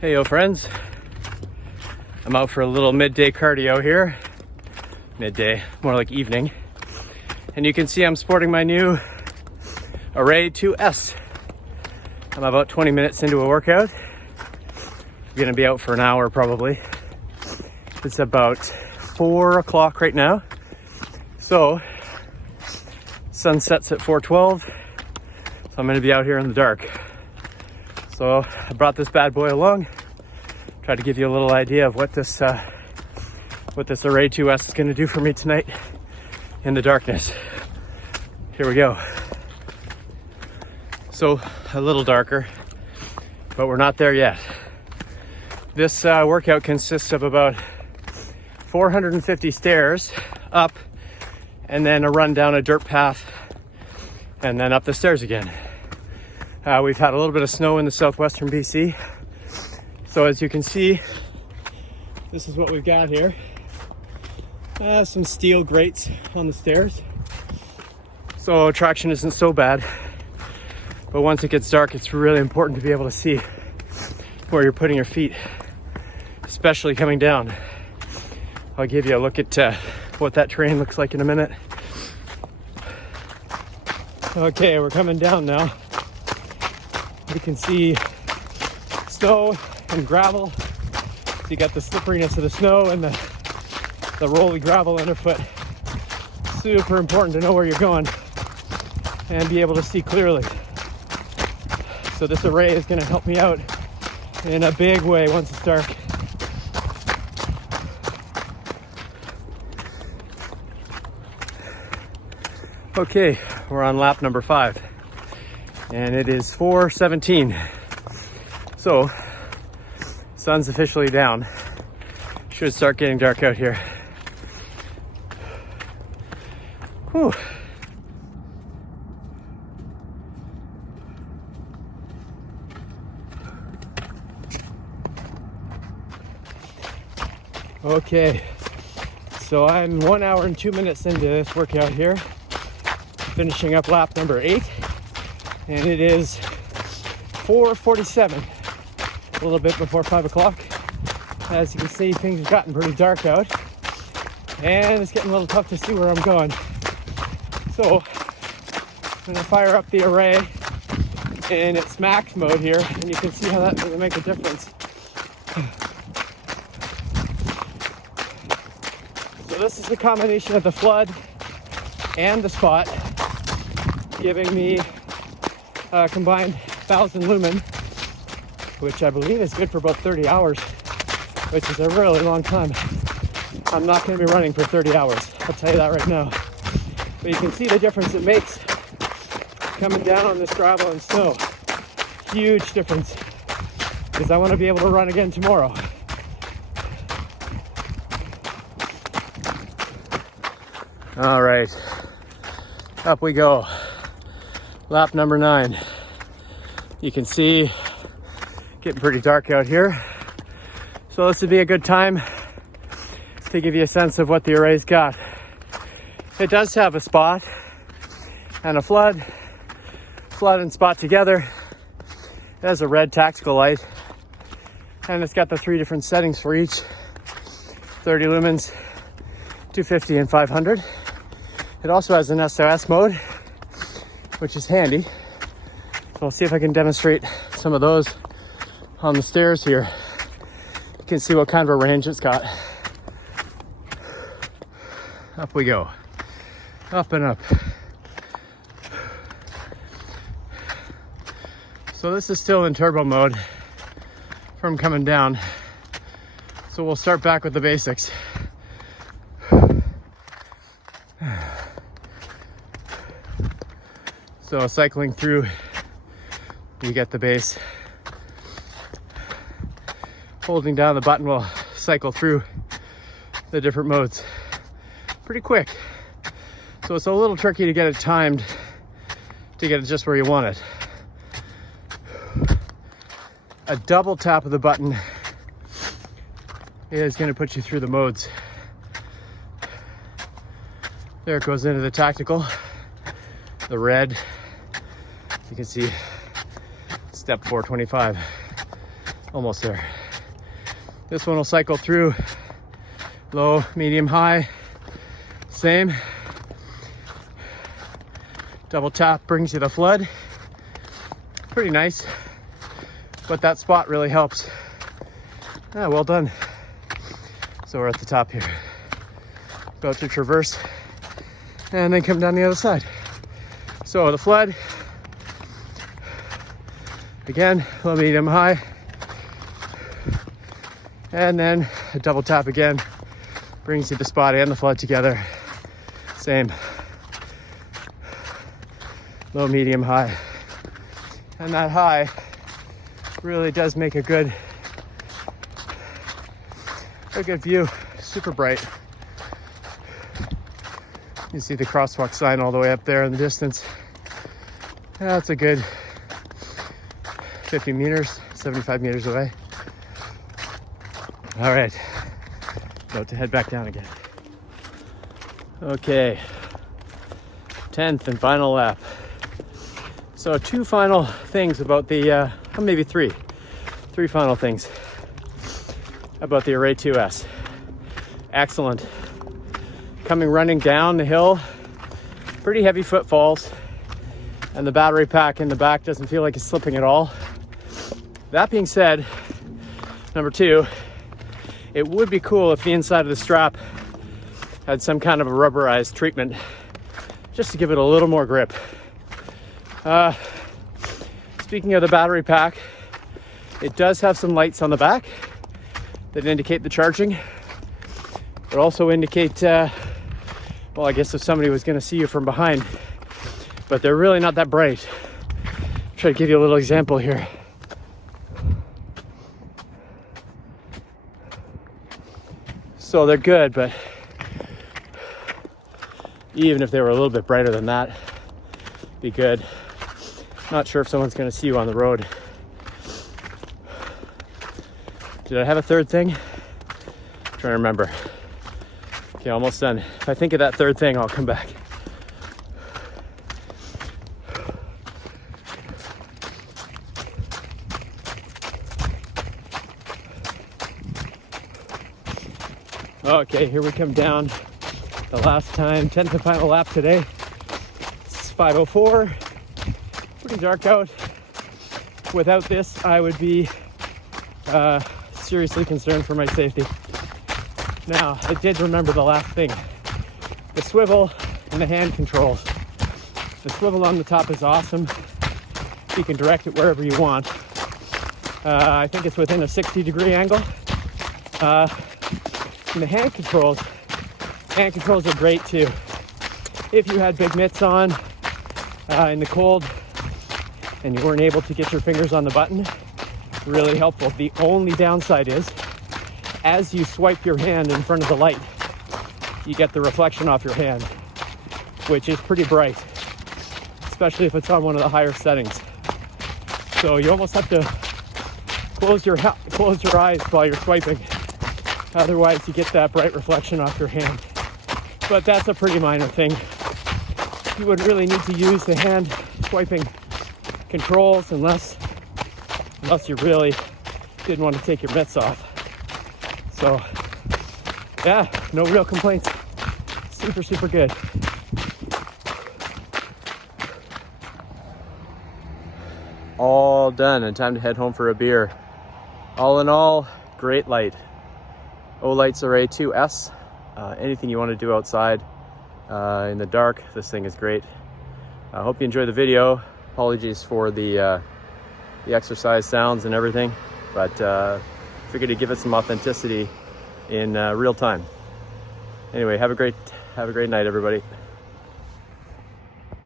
Hey yo friends, I'm out for a little midday cardio here. Midday, more like evening. And you can see I'm sporting my new Array 2S. I'm about 20 minutes into a workout. I'm gonna be out for an hour probably. It's about 4 o'clock right now. So, sun sets at 4:12. So I'm gonna be out here in the dark. So I brought this bad boy along. Try to give you a little idea of what this Array 2S is gonna do for me tonight in the darkness. Here we go. So a little darker, but we're not there yet. This workout consists of about 450 stairs up and then a run down a dirt path and then up the stairs again. We've had a little bit of snow in the southwestern BC. So as you can see, this is what we've got here. Some steel grates on the stairs. So traction isn't so bad. But once it gets dark, it's really important to be able to see where you're putting your feet, especially coming down. I'll give you a look at what that terrain looks like in a minute. Okay, we're coming down now. You can see snow and gravel. You got the slipperiness of the snow and the rolly gravel underfoot. Super important to know where you're going and be able to see clearly. So this array is going to help me out in a big way once it's dark. Okay, we're on lap number 5. And it is 4:17. So, sun's officially down. Should start getting dark out here. Whew. Okay, so I'm 1 hour and 2 minutes into this workout here. Finishing up lap number 8. And it is 4:47, a little bit before 5 o'clock. As you can see, things have gotten pretty dark out, and it's getting a little tough to see where I'm going. So, I'm gonna fire up the array in its max mode here, and you can see how that's gonna make a difference. So this is the combination of the flood and the spot, giving me combined 1,000 lumen, which I believe is good for about 30 hours, which is a really long time. I'm not going to be running for 30 hours, I'll tell you that right now. But you can see the difference it makes coming down on this gravel and snow. Huge difference, because I want to be able to run again tomorrow. All right, up we go. Lap number 9. You can see getting pretty dark out here. So this would be a good time to give you a sense of what the array's got. It does have a spot and a flood and spot together. It has a red tactical light, and it's got the 3 different settings for each. 30 lumens, 250 and 500. It also has an SOS mode, which is handy. So I'll see if I can demonstrate some of those on the stairs here. You can see what kind of a range it's got. Up we go. Up and up. So this is still in turbo mode from coming down. So we'll start back with the basics. So cycling through, you get the base. Holding down the button will cycle through the different modes pretty quick. So it's a little tricky to get it timed to get it just where you want it. A double tap of the button is going to put you through the modes. There it goes into the tactical, the red. You can see step 425. Almost there. This one will cycle through low, medium, high. Same. Double tap brings you the flood. Pretty nice, but that spot really helps. Ah, well done. So we're at the top here. About to traverse and then come down the other side. So the flood, again, low, medium, high. And then a double tap again, brings you the spot and the flood together. Same. Low, medium, high. And that high really does make a good view. Super bright. You see the crosswalk sign all the way up there in the distance. That's a good 50 meters, 75 meters away. All right, about to head back down again. Okay, 10th and final lap. So two final things about the, maybe three final things about the Array 2S. Excellent. Coming running down the hill, pretty heavy footfalls, and the battery pack in the back doesn't feel like it's slipping at all. That being said, number two, it would be cool if the inside of the strap had some kind of a rubberized treatment just to give it a little more grip. Speaking of the battery pack, it does have some lights on the back that indicate the charging. It also indicate, well, I guess if somebody was going to see you from behind, but they're really not that bright. I'll try to give you a little example here. So they're good, but even if they were a little bit brighter than that, be good. Not sure if someone's going to see you on the road. Did I have a third thing? I'm trying to remember. Okay, almost done. If I think of that third thing, I'll come back. Okay, here we come down the last time, 10th and final lap today. It's 5:04, pretty dark out. Without this, I would be seriously concerned for my safety. Now, I did remember the last thing, the swivel and the hand controls. The swivel on the top is awesome. You can direct it wherever you want. I think it's within a 60-degree angle. And the hand controls are great too. If you had big mitts on in the cold and you weren't able to get your fingers on the button, really helpful. The only downside is, as you swipe your hand in front of the light, you get the reflection off your hand, which is pretty bright, especially if it's on one of the higher settings. So you almost have to close your eyes while you're swiping. Otherwise, you get that bright reflection off your hand. But that's a pretty minor thing. You wouldn't really need to use the hand swiping controls unless you really didn't want to take your mitts off. So, yeah, no real complaints. Super, super good. All done and time to head home for a beer. All in all, great light. Olight's Array 2S. Anything you want to do outside in the dark, this thing is great. I hope you enjoyed the video. Apologies for the exercise sounds and everything, but figured to give it some authenticity in real time. Anyway, have a great night, everybody.